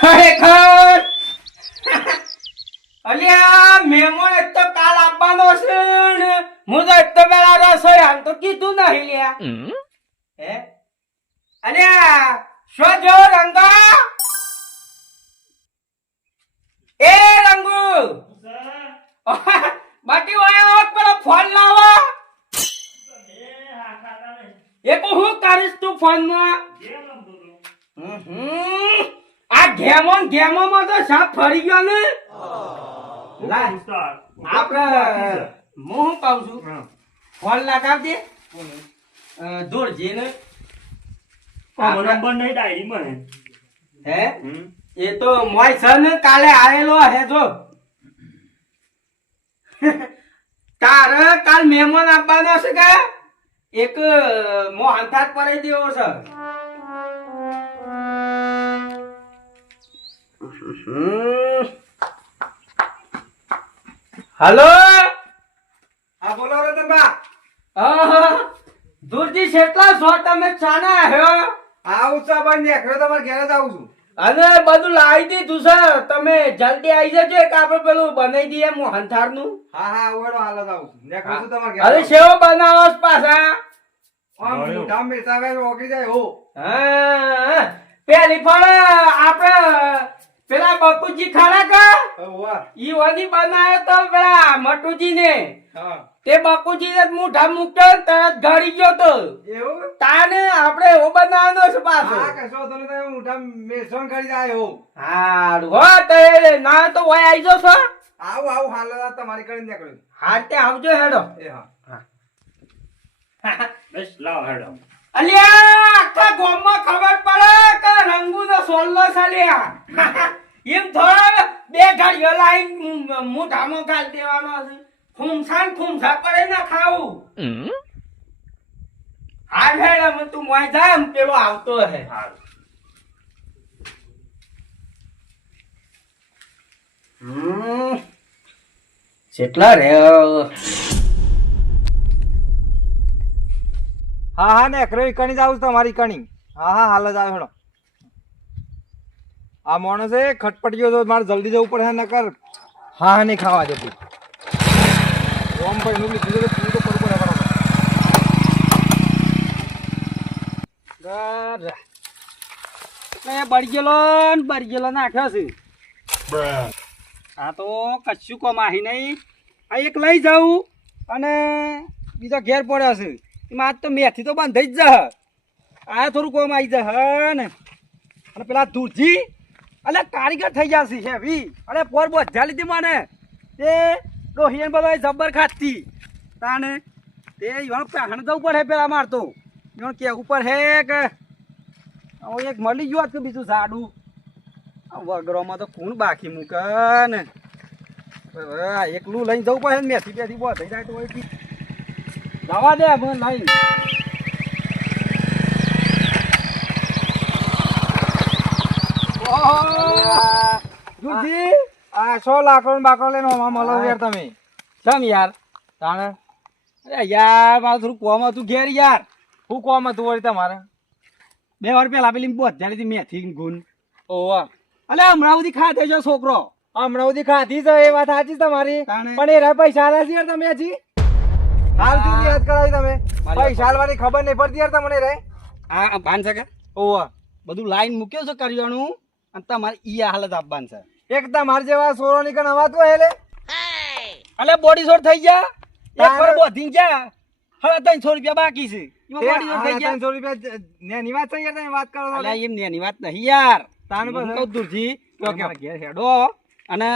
ખરેખર અલ્યા મહેમાન એક તો કાલ આપવાનો છે ને હું તો એક તો પેલા રસોઈ હાલ તો કીધું નહીં લ્યા હે અલ્યા શું જો રંગા એ રંગુ બાકી વાયો પેલો ફોન લાવો એ તો હું કરીશ તું ફોન માં આ ગેમો માં તો સાપ ફરી ગયો ને આપડે હું કહું છું ફોન લગાવજે દોડજે ને નંબર નહીં ડાયરી મને હે એ તો મોય છે ને કાલે આવેલો હે જો તારે કાલ મહેમાન આપવાનો છે કે એક મોહનથાળ પરાઈ દેવો છે હલો હા બોલો રતનબા દૂરજી કેટલા છો તમે ચાના આવ્યો આવું છે ભાઈ નેકરો તમારે ઘરે જ આવું છું અને બધું લાવી દીધું છે તમે જલ્દી આવી જજો કે આપણે પેલું બનાવી દઈએ મોહનથાળ નું હા હા ઓળો હાલ જ આવું છું નેકરો છું તમારે ઘરે અરે સેવો બનાવો છો પાછા આમ મોઢા મેસાવે ઓગળી જાય હો હા પેલી પણ આપણે પેલા બકુજી ખાડા કા વાહ ઈ વધી બનાવ્યો તો પેલા મટુજી ને હા તે બકુજી ને મોઢા મૂક્યો તરત ગળી ગયો તો એવું તાને આપણે એવો બનાવવાનો છે પાછો હા કશો તો તમે મોઢા મેસણ કરી જાય હો હારું હો તો ના તો ઓય આવી જશો આવું આવું હાલ જ તમારી કરી નેકરો હા તે આવજો હેડો એ હા બસ લાવ હેડો અલ્યા આખા ગામમાં ખબર પડે કે રંગુનો સોલ્લો ચાલ્યા એમ થોડા બે ગાડીઓ લાઈન મોઢામાં ગાલ દેવાનો છે ખુમસા પડે ના ખાવું હા હેડા મને તું મોય જા એમ પેલો આવતો હે કેટલા રે હા હા નેકરો કણી જ આવું છું તમારી કણી હા હા હાલ જ આવે હેડો આ માણસે ખટપટીયો તો મારે જલ્દી જવું પડે નકર હા હા નહીં ખાવા જતું ઓમ ભાઈ નું લીધું તો તું તો પડવું પડે બરગેલો નાખ્યો છે આ તો કશું કમાહી નહીં આ એક લઈ જાઉં અને બીજો ઘેર પડ્યો છે એમાં આજ તો મેથી તો બંધ જ જા આ થોડું કોમ આવી જા ને અને પેલા દૂધી અલે કારીગર થઈ જશે હેવી અરે પોર બોધ્યા લીધી મને તે ડોહિયન બધા જબ્બર ખાતી તાને તે યો પહેણ જવું પડે પેલા મારતો યો કે ઉપર હે કે એક મળી ગયો કે બીજું ઝાડું વગરોમાં તો કોણ બાકી મૂકે ને એકલું લઈને જવું પડે મેથી પેથી બહુ થઈ જાય તો જવા દે મને લઈને દૂધી આ 100 લાકડો બાકડો લઈને ઓમાં મળો યાર તમે ચમ યાર તાણે અરે યાર મારું થોડું કોમ હતું ઘેર યાર શું કોમ હતું વળી તમારે 2 વાર પેલા પેલી બોધ્યા લીધી મેથી ગુણ ઓવા અલે હમણાં સુધી ખાધે જો છોકરો હમણાં સુધી ખાધી છે એ વાત સાચી છે તમારી તાણે. પણ એ પૈસા આલ્યા છે યાર તમે હજી હાલ સુધી યાદ કરાવી તમે પૈસા આલવાની ખબર નહીં પડતી યાર તમને રે આ ભાન છે કે ઓવા બધું લાઈન મૂક્યો છે કરિયાણું અને તમારે ઈ હાલત આપવાનું છે એક તમાર જેવા સોરો ની કણ હવાતું હેલે અલે બોડી શોટ થઈ ગયા એક ફર બોધી ગયા હવે 300 રૂપિયા બાકી છે એમાં બોડી શોટ થઈ ગયા 300 રૂપિયા ની વાત છે યાર તમે વાત કરો અલે એમ ની વાત નહીં યાર તાણ હું પર કહું દૂરજી તમારા ઘેર હેડો અને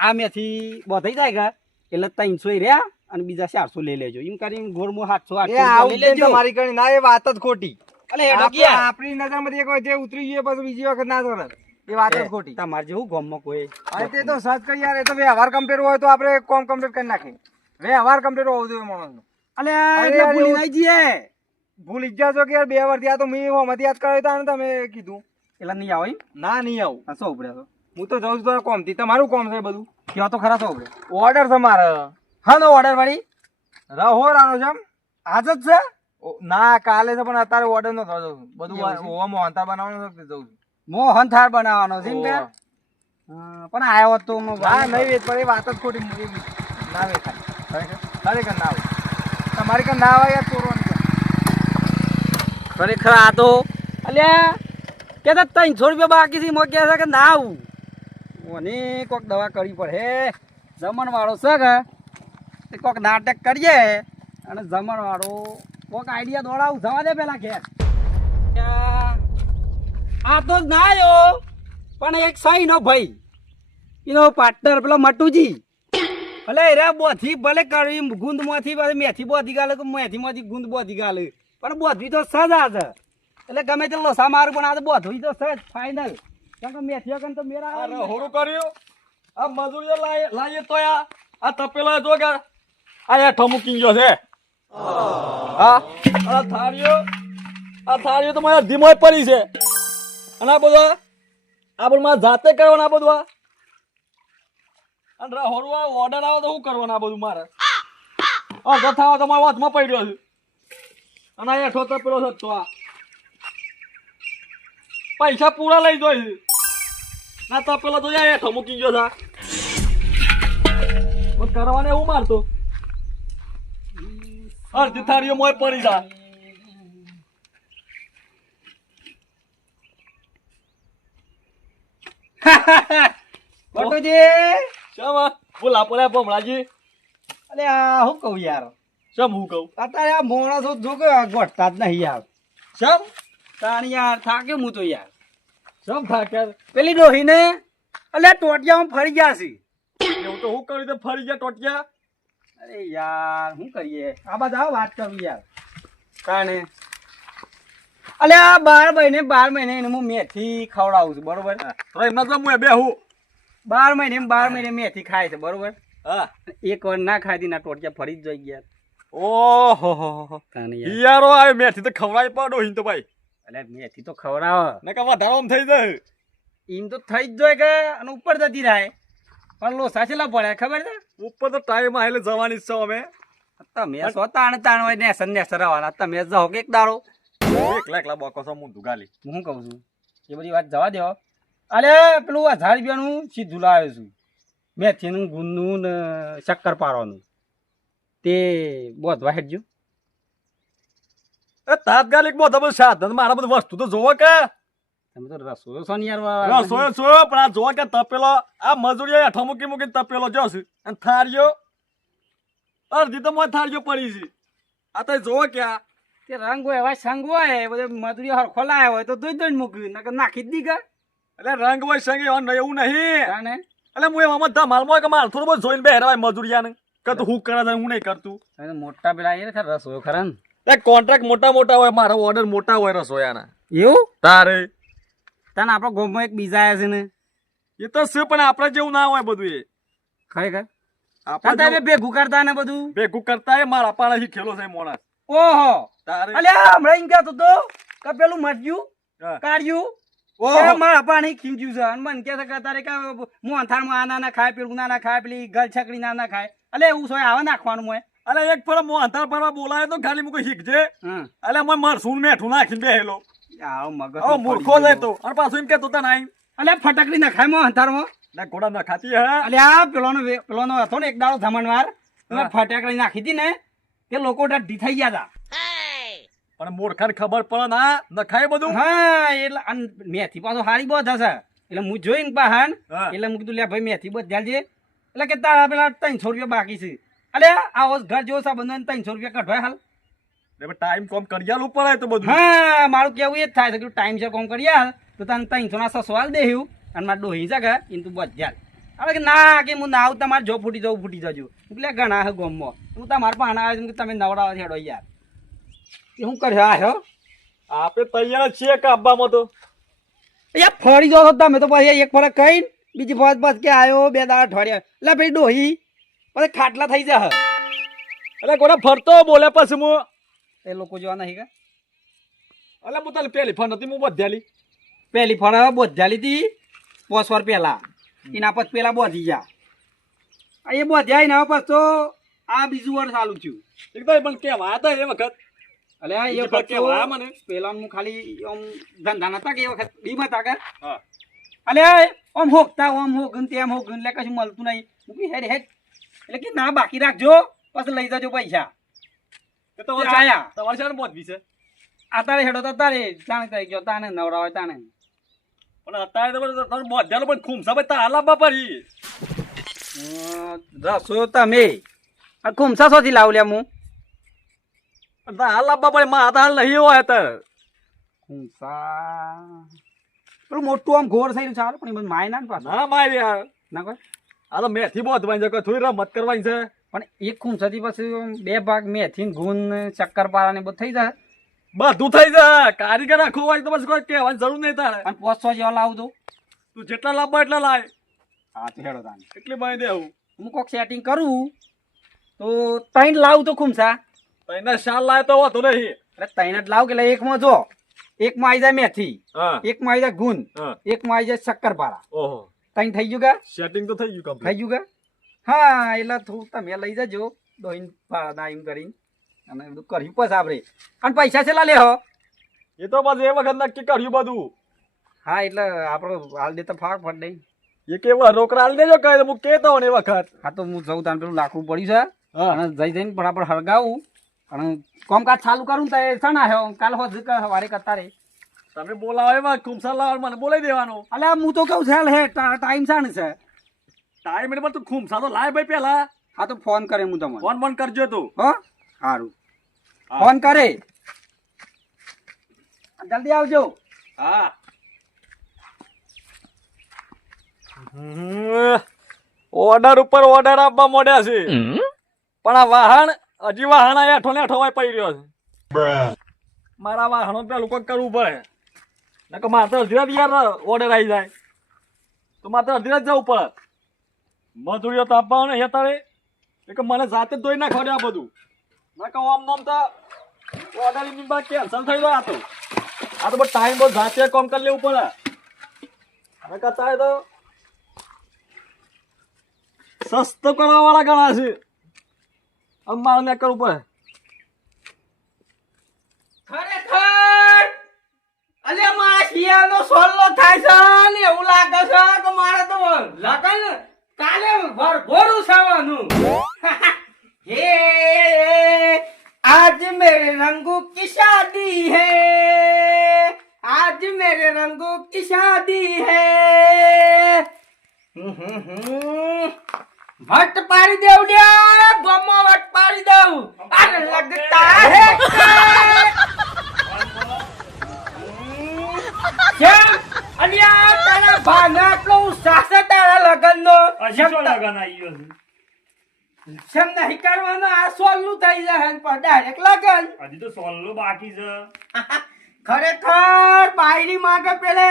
આ મેથી બોધાઈ જાય કે એટલે 300 રહ્યા અને બીજા 400 લઈ લેજો એમ કરીને ગોળમો 700 એ 800 આવું લઈ લેજો તમારી કણી ના એ વાત જ ખોટી અલે હેડો ગયા આપણી નજરમાંથી એક વાર જે ઉતરી ગયો પછી બીજી વખત ના કરે એ વાત જ ખોટી તમાર જેવું ગામમાં કોઈ અરે તે તો સર્ચ કરી યાર એ તો વ્યવહાર કમ્પ્લીટ હોય તો આપણે કોમ કમ્પ્લીટ કરી નાખીએ વ્યવહાર કમ્પ્લીટ હોવું જોઈએ માણસનો અલે અરે એટલે યાર, ભૂલી એવું- નહીં જઈએ ભૂલી જ જાશો કે યાર 2 વર્ષથી આ તો મેં હોમાંથી યાદ કરાવ્યો તા ને તમે કીધું એટલે નહીં આવો એમ ના નહીં આવું આ શું ઉપડ્યા હું તો જઉં છું તારા કોમથી તમારું કોમ છે બધું કયો તો ખરા શું ઉપડ્યા ઓર્ડર છે મારે હા નો ઓર્ડર વાળી રહોરાનો છે એમ? આજ જ છે ના કાલે છે પણ અત્યારે ઓર્ડર નો થયો બધું એવું છે? ઓવામાં અંતા બનાવવાનું છે તે જઉં છું મોહન થાળ બનાવવાનો છે એમ કે ઓહો. પણ આવ્યો તો ના નહીં વેચ પણ એ વાત જ ખોટી મૂકી ના વેચાય ખરેખર ના આવે તમારી કાં ના આવે યાર ચોરવાની છે. ખરેખર આ તો અલ્યા કે તો 300 રૂપિયા બાકી છે મો કે છે કે ના આવું મને કોક દવા કરવી પડે જમણવાળો છે કે તે કોક નાટક કરીએ અને જમણવાળો કોક આઈડિયા દોડાવું જવા દે પેલા ઘેર આ તો જ ના આવ્યો પણ એક સહી નો ભાઈ એનો પાર્ટનર પેલો મટુજી ભલે રે બોથી ભલે કરી ગુંદમાંથી પાછી મેથી બોધી ગાલે કે મેથીમાંથી ગુંદ બોધી ગાલે પણ બોધવી તો સજા છે એટલે ગમે તે લોસા મારું પણ આ તો બોધવી તો સજ ફાઇનલ કારણ કે મેથી વગર તો મેરા અરે હોરું કર્યું આ મજૂરીઓ લાવીએ તો આ તપેલો જો કે આ હેઠો મૂકી ગયો છે હા આ થાળીઓ તો મારા ધીમો પડી છે અને આ બધું મારે જાતે કરવાનું આ બધું અને હોરું ઓર્ડર આવે તો શું કરવાનું આ બધું મારે અડધો થવા તો મારા હાથમાં પડ્યો છે અને આ હેઠો તપેલો છે તો આ પૈસા પૂરા લઈ જોઈ છે ના તપેલો તો યાર હેઠો મૂકી ગયો છે કરવાને એવું મારતો અડધી થાળીઓ મોય પડી જા બટુજી શા બોલા પડ્યા ભમરાજી અલે આ હું કહું યાર શમ હું કહું અત્યારે આ માણસો જો કે ગોઠતા જ નહીં યાર શમ તાણ યાર થાકે હું તો યાર શમ થાક્યા પેલી ડોહીને અલે ટોટિયામાં ફરી ગયા છે એવું તો હું કર્યું તો ફરી ગયા ટોટિયા અરે યાર શું કરીએ આ બધા વાત કરવી યાર કારણે અલે આ 12 મહિને એને હું મેથી ખવડાવું છું બરોબર તો એમના તો હું બે હું 12 મહિને મેથી ખાય છે બરોબર હા એક વાર ના ખાધી ના ટોટિયા ફરી જ જઈ ગયા ઓહો કારણે યાર યારો આવે મેથી તો ખવડાવી પડો હિન તો ભાઈ અલે મેથી તો ખવડાવે ને કે વધારો થઈ જાય એમ તો થઈ જ જોઈએ કે અને ઉપર જતી રહે પણ લોસા છેલ્લા પડે ખબર છે ઉપર તો ટાઈમ આવેલે જવાની જ છો અમે તમે સો તાણ હોય નેસર આવવાના તમે જાઓ કે એક દાડો એકલા બોકો છો હું દુગાલી હું શું કહું છું એ બધી વાત જવા દો અરે પેલું 1000 રૂપિયાનું સીધું લાવ્યો છું મેથીનું ગુંદનું ને શક્કર પારવાનું તે બોધવા હેડજો એ તાત્કાલિક બહુ તમે સાધન મારા બધું વસ્તુ તો જોવો કે તમે તો રસોઈ છો ને યાર સોયો પણ આ જોવો કે તપેલો આ મજૂરી હેઠો મૂકી તપેલો જો છે અને થાળીઓ અડધી તો મોય થાળીઓ પડી છે આ તો જોવો કે આ તે રંગ હોય એવા સંગ હોય બધે મજૂરી હરખો લાવ્યો હોય તો દોઈ મૂક્યું નકર નાખી જ દી કે એટલે રંગ હોય સંગ એવું નહીં તાને એટલે હું એમાં ધમાલમાં કે મારે થોડું બધું જોઈને બેહરાય મજૂરિયાને કે તું હું કરે હું નહીં કરતું તમે મોટા પેલા એ ખરા રસોઈ ખરા ને એ કોન્ટ્રાક્ટ મોટા હોય મારો ઓર્ડર મોટા હોય રસોયાના એવું તારે તાને આપણો ગામમાં એક બીજા આવ્યા છે ને એ તો છે પણ આપણે જેવું ના હોય બધું એ ખરેખર આપણે તમે ભેગું કરતા ને બધું ભેગું કરતા એ મારા પાણાથી ખેલો છે મોણસ ઓહો તારે અલ્યા હમણાં એમ કહેતો તો કે પેલું મટ્યું હા. કાઢ્યું ઓહો. એ મારા પાણી ખીંચ્યું છે અને મને કે છે કે તારે કે મોહનથાળમાં આ ના ખાય પેલું ના ખાય પેલી ગલ છકડી ના ખાય એટલે એવું સોય આવે નાખવાનું હોય અલે એક ફળ મોહનથાળ ભરવા બોલાય તો ખાલી મૂકો શીખજે હા અલે મને મરસું મેઠું નાખીને બેહેલો આવો મગજ હવે મૂર્ખો જાય તો અને પાછું એમ કેતો તા નાઈ અલ્યા ફટકડી નખાય મોહનથાળમાં ના ઘોડા ના ખાતી હે અલ્યા પેલોનો હતો ને એક દાડો ધમણવાર એમાં ફટાકડી નાખી હતી ને તે લોકો ઢી થઈ ગયા હતા પણ મૂર્ખાને ખબર પડે ના નખાય બધું હા એટલે અને મેથી પાછો હારી બહુ હશે એટલે હું જોઈને બહાન હા. એટલે હું કીધું લે ભાઈ મેથી બધ છે એટલે કે તારા પેલા 300 રૂપિયા બાકી છે અલે આવો ઘર જેવો સંબંધો 300 રૂપિયા કઢવાય હાલ ટાઈમ કોમ કરી આલું પડે તો બધું હા મારું કેવું એ જ થાય છે કે ટાઈમ છે કોમ કરી હાલ તો તને 300 ના 600 હાલ દેહ્યું અને મારે ડોહી છે કે એને તું બધ જાલ હવે કે ના કે હું ના આવું તમારે જો ફૂટી જજો એટલે ઘણા હે ગોમમાં હું તમારે પણ આવે છે તમે નવડાવા છેડો યાર એ શું કરે હા આપણે તૈયાર છીએ કે આબ્બામાં તો યાર ફરી દો તમે તો પછી એક ફરક કઈ બીજી ફરક બસ કે આવ્યો 2 દાડા ઠોડ્યા એટલે ભાઈ ડોહી પછી ખાટલા થઈ જા એટલે કોને ફરતો બોલે પછી હું એ લોકો જોવા નહીં કે એટલે હું તને પેલી ફોન હતી હું બધ્યાલી પેલી ફળ બોધ્યા લીધી 5 વાર પહેલા એના પછી પેલા બોધી જા એ બોધ્યા ને પછી તો આ બીજું વાર ચાલુ થયું એકદમ પણ કેમ આ હતા એ વખત અલે આ એ બીજી વખત વાત તો મને પેલા હું ખાલી આમ ધંધા નતા કે એ વખત ડીમ હતા કે હા અલે આમ હોકતા આમ હોગન તેમ હોગન એટલે કશું મળતું નહીં હું કી હેડ હેડ એટલે કે ના બાકી રાખજો પછી લઈ જજો પૈસા એ તો તે આયા. તમારે છે ને મોજવી છે આતારે હેડો તો તારે તાણે થઈ ગયો તાણે નવરા હોય તાણે પણ અત્યારે તો તમે મોજાલો પણ ખૂમસા ભાઈ તાર લાવવા પડી રસો તમે આ કુમસા શોથી લાવ લ્યા હું પણ તાર લાવવા પડે માં હાલ નહીં હોય તો કુમસા પેલું મોટું આમ ઘોર થયું સારું પણ એ બધું માય ના પાછું ના મારે યાર ના કોઈ આ તો મેથી બોધવાની છે થોડી રમત કરવાની છે પણ એક કુમસાથી પછી આમ બે ભાગ મેથી ને ગુણ ને શક્કરપારા ને બધું થઈ જાય બધું થઈ જાય કારીગર આખું હોય તો બસ કોઈ કહેવાની જરૂર નહીં તારે અને 500 જેવા લાવું તો તું જેટલા લાવવા એટલા લાય હા તો હેડો તાને એટલી બાંધી દેવું હું કોક સેટિંગ કરું તો ત્રણ લાવું તો કુમસા તો એના શાલ લાય તો હોતો નહીં અરે ત્રણ જ લાવ કે એટલે એકમાં જો એકમાં આવી જાય મેથી હા એકમાં આવી જાય ગુણ હા એકમાં આવી જાય શક્કરપારા ઓહો ત્રણ થઈ ગયું કે સેટિંગ તો થઈ ગયું થઈ કમ્પ્લીટ ગયું કે હા એટલે થોડું તમે લઈ જજો દોઈન પાડા એમ કરીને અને બધું કર્યું પછી આપણે અને પૈસા છેલ્લા લે હો એ તો બસ એ વખત નક્કી કર્યું બધું હા એટલે આપણો હાલ દે તો ફાક ફટ દઈ એ કેવા રોકડા આલી દેજો કહે હું કેતો ને એ વખત હા તો હું જઉં તાન પેલું લાકડું પડ્યું છે હા અને જઈને બરાબર હળગાવું અને કામકાજ ચાલુ કરું તો એ છે ને કાલ હોજ સવારે કરતા રે તમે બોલાવો એમાં ખૂમસા લાવો મને બોલાવી દેવાનો અલે હું તો કહું છે હે ટાઈમ છે ને છે ટાઈમ એટલે તું ખૂમસા તો લાય ભાઈ પેલા હા તો ફોન કરે હું તમને ફોન ફોન કરજો તું હો સારું હા. ફોન કરે જલ્દી આવજો હા ઓર્ડર ઉપર ઓર્ડર આપવા માંડ્યા છે પણ આ વાહન હજી વાહન આ હેઠો ને હેઠો હોય પડી રહ્યો છે મારા વાહનો પેલું કોઈ કરવું પડે નકર માત્ર અડધી રાત યાર ઓર્ડર આવી જાય તો માત્ર અડધી રાત જવું પડે મજૂરીઓ તો આપવા ને હેતારે કે મને જાતે જ ધોઈ નાખવા દે આ બધું નકર આમ નામ તો ઓર્ડર ની બાદ કેન્સલ થઈ જાય આ તો ટાઈમ બહુ જાતે કામ કરી લેવું પડે નકર અત્યારે તો સસ્તો કરવા વાળા ઘણા છે અમારે ને કરવું પડે ખરેખર અલે મારા શિયાળનો સોલ્લો થાય છે ને એવું લાગે છે કે મારે તો લગન કાલે ભરભોરું થવાનું હે आज मेरे रंगों की शादी है आज मेरे रंगों की शादी है वट पाड़ी देवड़िया गमो वट पाड़ी दऊ अरे लगता है કેમ અલ્યા તારા ભાના આટલો ઉત્સાહ છે તારા લગનનો હજી શું લગન આવ્યો છે કેમ નહીં કરવાનો આ સોલનું થઈ જાય ને પણ ડાયરેક્ટ લગન હજી તો સોલ્લો બાકી છે ખરેખર બાયરી માટે પેલે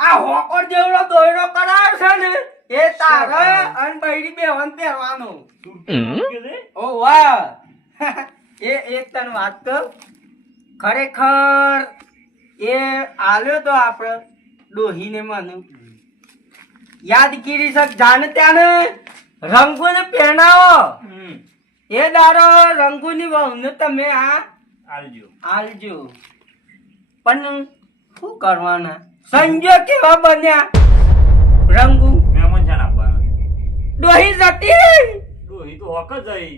આ હોકર જેવડો દોયડો કરાવ છે ને એ તારે અને બાયરી બેવન પહેરવાનો કે છે ઓ વાહ એ એક તને વાત કહું ખરેખર એ આલ્યો તો આપણે ડોહીને મને યાદ કીરી શક જાને ત્યાને રંગોને પહેરાવો એ દારો રંગોની વહુને તમે આ આલજો આલજો પણ શું કરવાના સંજોગ કેવા બન્યા રંગુ મહેમાન છે આપવાના ડોહી જતી રહી ડોહી તો હોક જ જઈ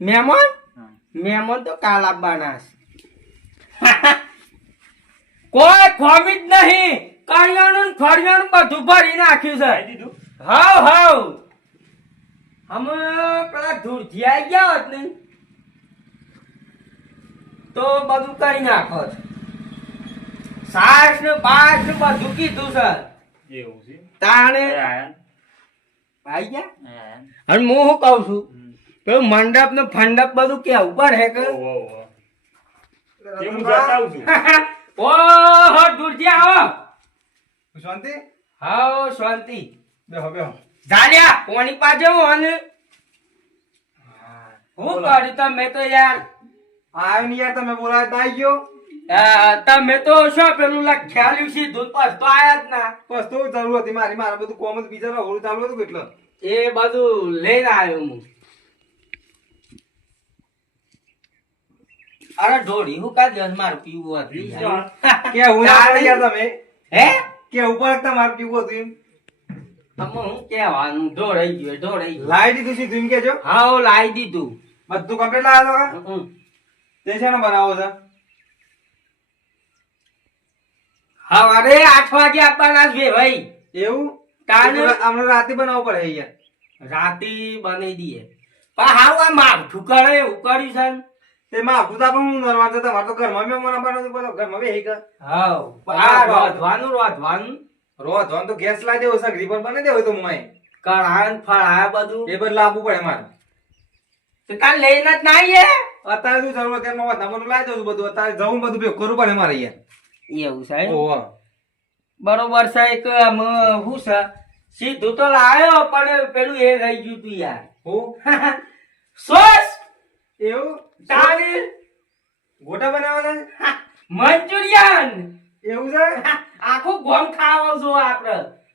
મહેમાન મહેમાન તો કાલ આવવાના છે કોઈ ખોમી જ નહીં કરિયાણું ને ફરિયાણું બધું ભરી નાખ્યું છે ખાઈ દીધું હાવ હાવ અમે પેલા ધૂળથી આવી ગયા હોત ને તો બધું કરી નાખો સાસ ને બાસ ને બધું કીધું છે એવું છે તાણે એ આયા આવી ગયા આયા. અને હું શું કહું છું પેલું મંડપ ને ફંડપ બધું કેવું પડે કે ઓહો, ઓહો. એ હું જતા આવું છું ઓહો ધૂળથી આવો શાંતિ હાવ શાંતિ બેહો બેહો જાલ્યા કોની પાછે હું કર્યું તમે તો યાર આવ્યો ને યાર તમે બોલાય તો આવી ગયો તમે તો શું પેલું લખ્યાલ્યું સીધું બસ તો આયા જ ના બસ તો જરૂર હતી મારા બધું કોમ જ બીજા હોળું ચાલુ હતું કેટલો એ બધું લઈને આવ્યો હું અરે ઢોળી હું કા દસ મારું પીવું હતું યાર. કે હું ના પડે યાર તમે હે કે ઉપર તમારે પીવું હતું એમ આમાં હું કહેવાનું ઢોળાઈ ગયું. લાઈ દીધું છે તું એમ કેજો હા હું લાવી દીધું. બધું કમ્પ્લીટ લાવ્યો છો હમ. તે છે ને બનાવો છે સવારે 8 વાગે આપવાના છે ભાઈ. એવું તાને અમને રાતે બનાવવું પડે યાર રાતે બનાવી દઈએ પણ હાવ આ માવઠું કરે એવું કર્યું છે ને. તે માં આખું તો આપણે હું નરવા છે તમારે તો ઘરમાં મેં મને બનાવતું બોલો ઘરમાં બે હિકા હાવ આ રોધવાનું રોજ તો ગેસ લાવી દેવો છે ગ્રીપર બને દેવો તો મુઆઈ કળાન ફળા બધું એ બધું લાવવું પડે મારે તો કાલ લઈને જ ના આવીએ. અત્યારે શું જરૂર અત્યારે નવા ધાબાનું લાવી દઉં છું બધું અત્યારે જવું બધું ભેગું કરવું પડે મારે યાર એવું છે ઓહો બરોબર છે એક આમ શું છે સીધું તો લાવ્યો પણ પેલું એ રહી ગયું તું યાર. હું સોસ એવું તારે ગોટા બનાવવાના મંચુરિયન એવું છે આખું ગોમ ખાવા છો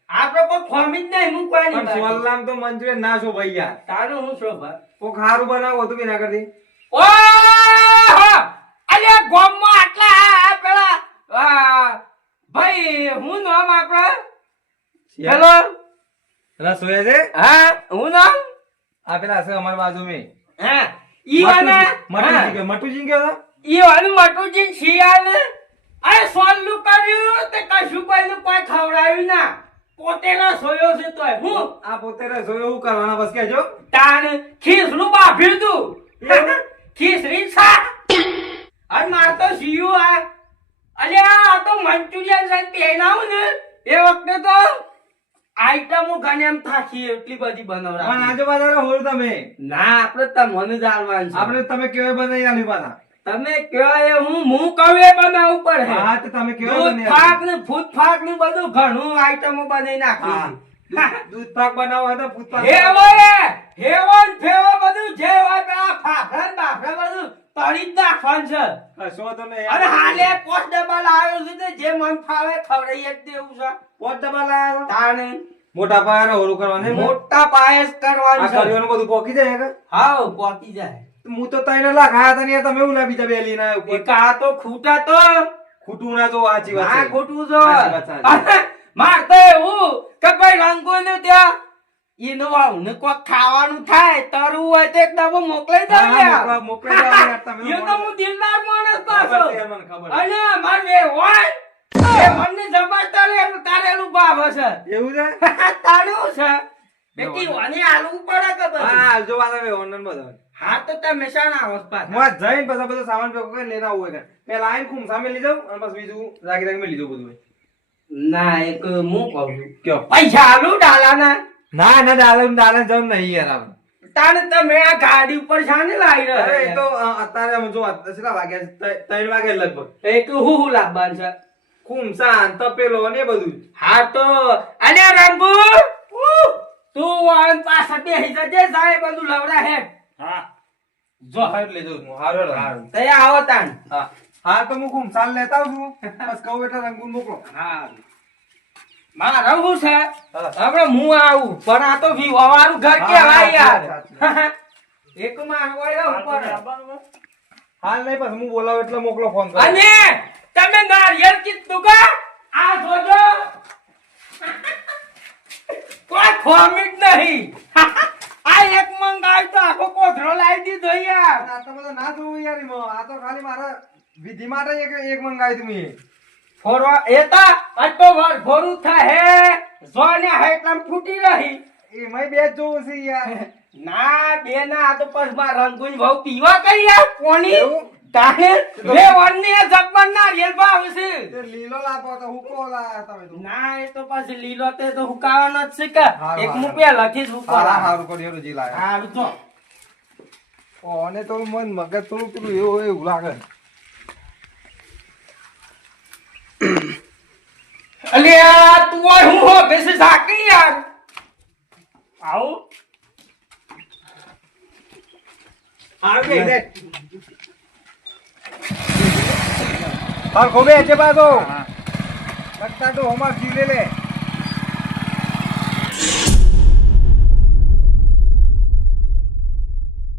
આપણે કોઈ ખોમી જ નહીં મૂકવાની પણ સોલનામ તો મંચુરિયન ના છો ભાઈ યાર તારું હું છો ભાઈ. કોક હારું બનાવો હતું બી ના કરતી ઓહો અલ્યા ગોમમાં આટલા આ પેલા ભાઈ હું નામ આપણા હેલો રસોઈ છે હા હું નામ આ પેલા છે અમારી બાજુ મેં હા ઈ વાના મટુજી ગયો ઈ વાનું મટુજી શિયાને અરે સોલ્લું કર્યું તે કશું કોઈનું કોઈ ખવડાવ્યું ના પોતે ના સોયો છે તોય હું આ પોતે રસોઈ એવું કરવાના બસ કેજો તાણ ખીસનું બાફ્યું તું ખીસરી છા અને માર તો શિયું આ અલ્યા આ તો મંચુરિયન સાઈડ પહેરાવું ને એ વખતે તો આઈટમો ગણે એમ થાકી એટલી બધી પણ બનાવરા આજુબાજુ હોળ તમે ના આપણે તમને જ આલવાનું છે. આપણે તમે કેવાય બનાવી આલી પાછા તમે કયો એ હું કહું એ બનાવવું પડે. હા તો તમે કેવાય દૂધ બનાવી પાક ને ફૂટ પાક ને બધું ઘણું આઈટમો બનાવી નાખી. દૂધ પાક બનાવો હોય તો ફૂટ પાક હેવો ને ફેવો બધું જે હોય પેલા ફાફડા ને બાફડા બધું તળી જ નાખવાનું છે. કશો તો નહીં અને હાલે પોસ્ટ ડબ્બા લાવ્યો છે તે જે મન ફાવે ખવડાવી જ દેવું છે. પોત ડબ્બા લાયા તાણે મોટા પાયા હોળું કરવાનું મોટા પાયે જ કરવાનું આ છે. કર્યોનું બધું પોકી જાય કે હાવ પોકી જાય. હું તો 3 લાખ આયા હતા ને યાર તમે એવું ના બીજા બે લીના ઉપર એક આ તો ખૂટા તો ખોટું ના તો સાચી વાત આ છે ખોટું છો. સાચી વાત, સાચી. માર તો એવું કે ભાઈ રંગોનું ત્યાં એનું આવું ને કોક ખાવાનું થાય તરવું હોય તો એક ડબ્બો મોકલાઈ દો હા, યાર. મોકલાઈ દો યાર, તમે એ તો હું દિલદાર માણસ પાછો. ખબર છે, મને ખબર છે. અને મારે હોય એ મને જબરદસ્ત એનું તારેલું ભાવ હશે. એવું છે તારું છે બેટી વાને આલવું પડે કે બધું. હા જો વાત આવે ઓનલાઈન બધો હા તો તમે શાના આવો છો પાછા? હું જઈને પછી બધો સામાન ભેગો કરીને લઈને આવું હોય પેલા આઈને ખુમ સામે લઈ જાઉં અને પછી બીજું રાગી રાગી લઈ જાઉં બધું ના એક હું કહું છું કયો પૈસા આલું ડાલાના ના ના ડાલે જવું નહીં યાર આપણે તાને તમે આ ગાડી ઉપર શાને લાવી અરે એ રહ્યા તો અત્યારે અમે જો કેટલા વાગ્યા છે? 3 વાગે લગભગ એક હું લાવવાનું છે. ખુમસાન તપેલો ને એ બધું હા તો અલે રંગુ તું વાન પાસે બેસી જજે જાય બધું લવડા હે હા જો હાર લઈ જાઉં હું હારો તૈયાર આવો તાન. હા હા તો હું ખુમસાન લેતા આવું છું બસ કહું એટલે રંગુન મોકલો હા મારા હું છે હા. હવે હું આવું પણ આ તો વિવાવાળું ઘર હા, કેવાય યાર. સાચી એક માં હોય ઉપર હાલ નહીં પછી હું બોલાવું એટલે મોકલો ફોન કરો અને તમે નારિયેળ કીધું કા આ જોજો કોઈ ખોમી જ નહીં. આ એક મંગાવી તો આખો કોથળો લાવી દીધો યાર. આ તો બધું ના જોવું યાર એમાં. આ તો ખાલી મારા વિધિ માટે એક મંગાવી તું મેં ફોરવા એતા અટો વાર ફોરું થાય જોને હાઈટલામ ફૂટી રહી. એમાંય બે જ જોવું છે યાર ના બે ના આ તો પસ માં રંગુન ભાવ પીવા કરી યાર કોની એવું? તાહે બે વનની જગમન ના રેલ ભાવ છે. તે લીલો લાપો તો હુકો લાયા તમે તો ના એ તો પછી લીલો તે તો હુકાવાનો જ છે કે હારું, એક હારું. રૂપિયા લખી જ હારા હુકવા. હારું કર્યું જી લાયા હારું જો ઓને તો મન મગજ થોડું પેલું એવું એવું લાગે અલ્યા તું ઓય હું હો બેસે સાકી યાર આવું હારું કે છે હાલ ખોબે છે બાતો લગતા તો હમાર જીલે લે